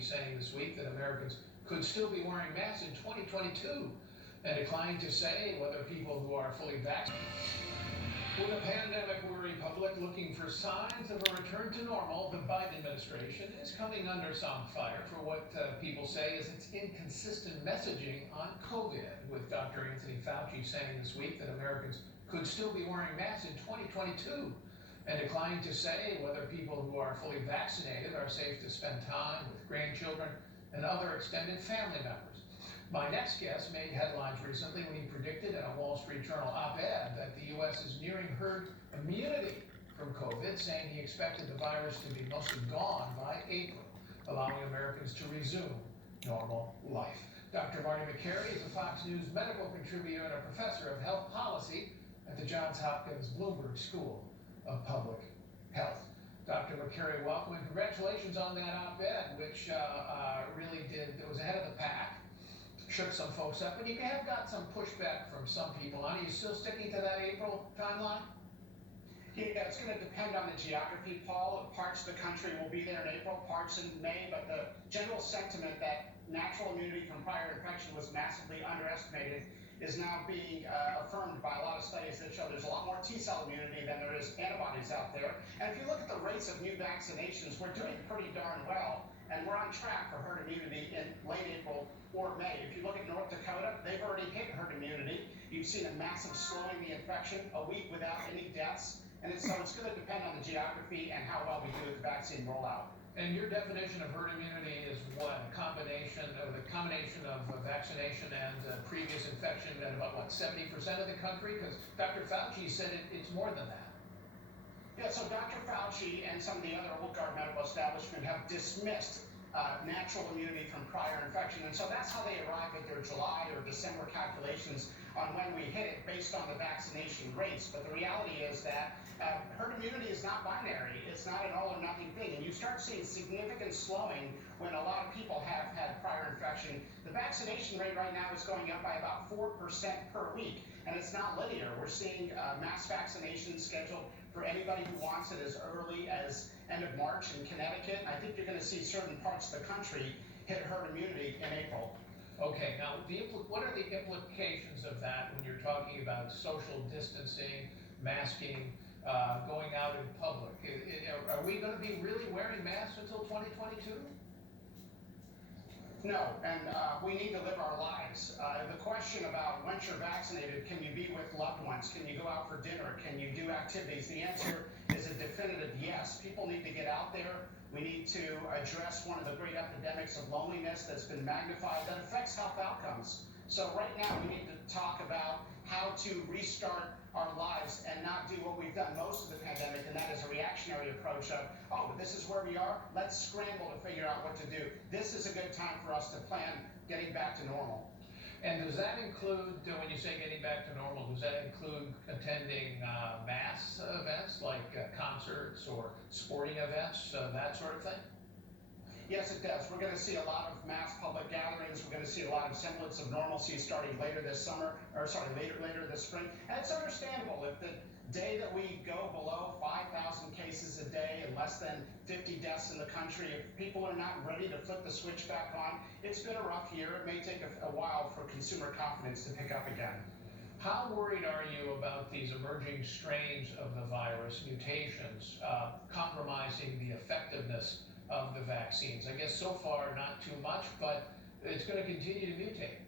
Fauci saying this week that Americans could still be wearing masks in 2022 and declined to say whether people who are fully vaccinated. With a pandemic weary public looking for signs of a return to normal, the Biden administration is coming under some fire for what people say is its inconsistent messaging on COVID, with Dr. Anthony Fauci saying this week that Americans could still be wearing masks in 2022 and declining to say whether people who are fully vaccinated are safe to spend time with grandchildren and other extended family members. My next guest made headlines recently when he predicted in a Wall Street Journal op-ed that the U.S. is nearing herd immunity from COVID, saying he expected the virus to be mostly gone by April, allowing Americans to resume normal life. Dr. Marty Makary is a Fox News medical contributor and a professor of health policy at the Johns Hopkins Bloomberg School of Public Health. Dr. Makary, welcome and congratulations on that op-ed, which it was ahead of the pack. Shook some folks up, and you have got some pushback from some people. Are you still sticking to that April timeline? Yeah, it's going to depend on the geography, Paul. Parts of the country will be there in April, parts in May, but the general sentiment that natural immunity from prior infection was massively underestimated is now being affirmed by a lot of studies that show there's a lot more T-cell immunity than there is antibodies out there. And if you look at the rates of new vaccinations, we're doing pretty darn well, and we're on track for herd immunity in late April or May. If you look at North Dakota, they've already hit herd immunity. You've seen a massive slowing the infection, a week without any deaths. And so it's going to depend on the geography and how well we do with the vaccine rollout. And your definition of herd immunity is what? The combination of vaccination and previous infection at about, 70% of the country? Because Dr. Fauci said it's more than that. Yeah, so Dr. Fauci and some of the other old guard medical establishment have dismissed natural immunity from prior infection. And so that's how they arrive at their July or December calculations on when we hit it based on the vaccination rates. But the reality is that herd immunity is not binary. It's not an all or nothing thing. And you start seeing significant slowing when a lot of people have had prior infection. The vaccination rate right now is going up by about 4% per week. And it's not linear. We're seeing mass vaccinations scheduled for anybody who wants it as early as end of March in Connecticut. And I think you're going to see certain parts of the country hit herd immunity in April. Okay, now what are the implications of that when you're talking about social distancing, masking, going out in public? Are we going to be really wearing masks until 2022? No, and we need to live our lives. The question about once you're vaccinated, can you be with loved ones? Can you go out for dinner? Can you do activities? The answer is a definitive yes. People need to get out there. We need to address one of the great epidemics of loneliness that's been magnified that affects health outcomes. So right now we need to talk about how to restart our lives and not do what we've done most of the pandemic, and that is a reactionary approach of, oh, this is where we are, let's scramble to figure out what to do. This is a good time for us to plan getting back to normal. And does that include, when you say getting back to normal, does that include attending mass events like concerts or sporting events, that sort of thing? Yes, it does. We're going to see a lot of mass public gatherings. We're going to see a lot of semblance of normalcy starting later this spring. And it's understandable if the day that we go below 5,000 cases a day and less than 50 deaths in the country, if people are not ready to flip the switch back on, it's been a rough year. It may take a while for consumer confidence to pick up again. How worried are you about these emerging strains of the virus, mutations, compromising the effectiveness of the vaccines? I guess so far not too much, but it's going to continue to mutate.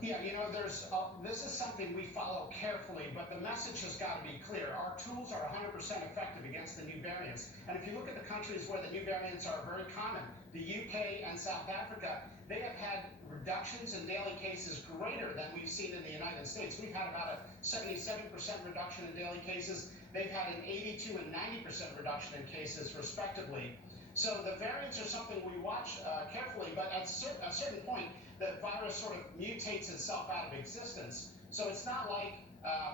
Yeah, this is something we follow carefully, but the message has got to be clear. Our tools are 100% effective against the new variants. And if you look at the countries where the new variants are very common, the UK and South Africa, they have had reductions in daily cases greater than we've seen in the United States. We've had about a 77% reduction in daily cases. They've had an 82 and 90% reduction in cases, respectively. So the variants are something we watch carefully, but at a certain point, the virus sort of mutates itself out of existence. So it's not like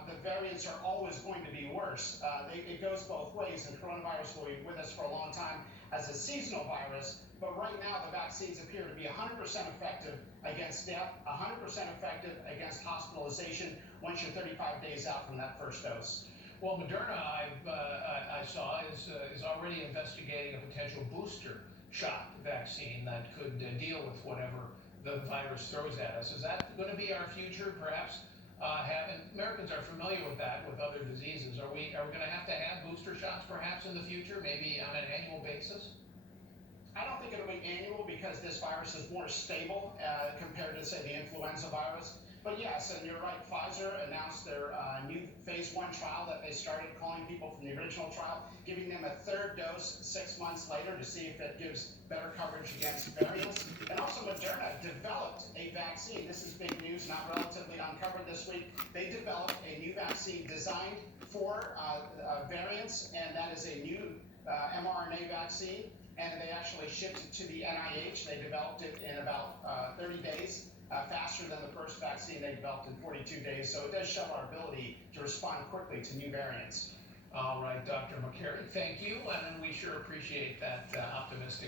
the variants are always going to be worse. It goes both ways, and coronavirus will be with us for a long time as a seasonal virus. But right now, the vaccines appear to be 100% effective against death, 100% effective against hospitalization once you're 35 days out from that first dose. Well, Moderna, I saw, is already investigating a potential booster shot vaccine that could deal with whatever the virus throws at us. Is that going to be our future? Perhaps Americans are familiar with that with other diseases. Are we going to have booster shots perhaps in the future, maybe on an annual basis? I don't think it'll be annual because this virus is more stable compared to, say, the influenza virus. But yes, and you're right, Pfizer announced their new phase 1 trial that they started calling people from the original trial, giving them a third dose 6 months later to see if it gives better coverage against variants. And also Moderna developed a vaccine. This is big news, not relatively uncovered this week. They developed a new vaccine designed for variants, and that is a new mRNA vaccine. And they actually shipped it to the NIH. They developed it in about 30 days, faster than the first vaccine they developed in 42 days. So it does show our ability to respond quickly to new variants. All right, Dr. Makary, thank you, and we sure appreciate that optimistic